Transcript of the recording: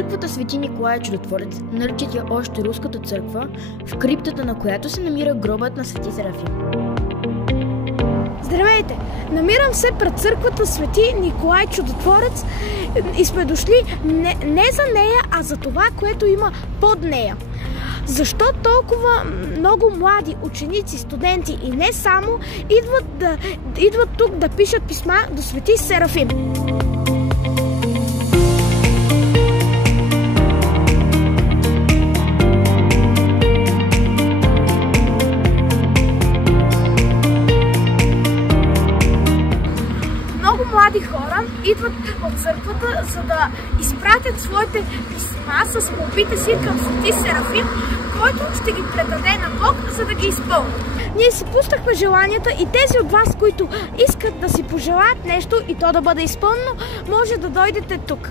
църквата Свети Николай Чудотворец, наричат я още Руската църква, в криптата на която се намира гробът на Свети Серафим. Здравейте! Намирам се пред църквата Свети Николай Чудотворец и сме дошли не за нея, а за това, което има под нея. Защо толкова много млади ученици, студенти и не само идват тук да пишат писма до Свети Серафим? Много млади хора идват от църквата, за да изпратят своите писма с молбите си към Свети Серафим, който ще ги предаде на Бог, за да ги изпълни. Ние си пуснахме желанията и тези от вас, които искат да си пожелаят нещо и то да бъде изпълнено, може да дойдете тук.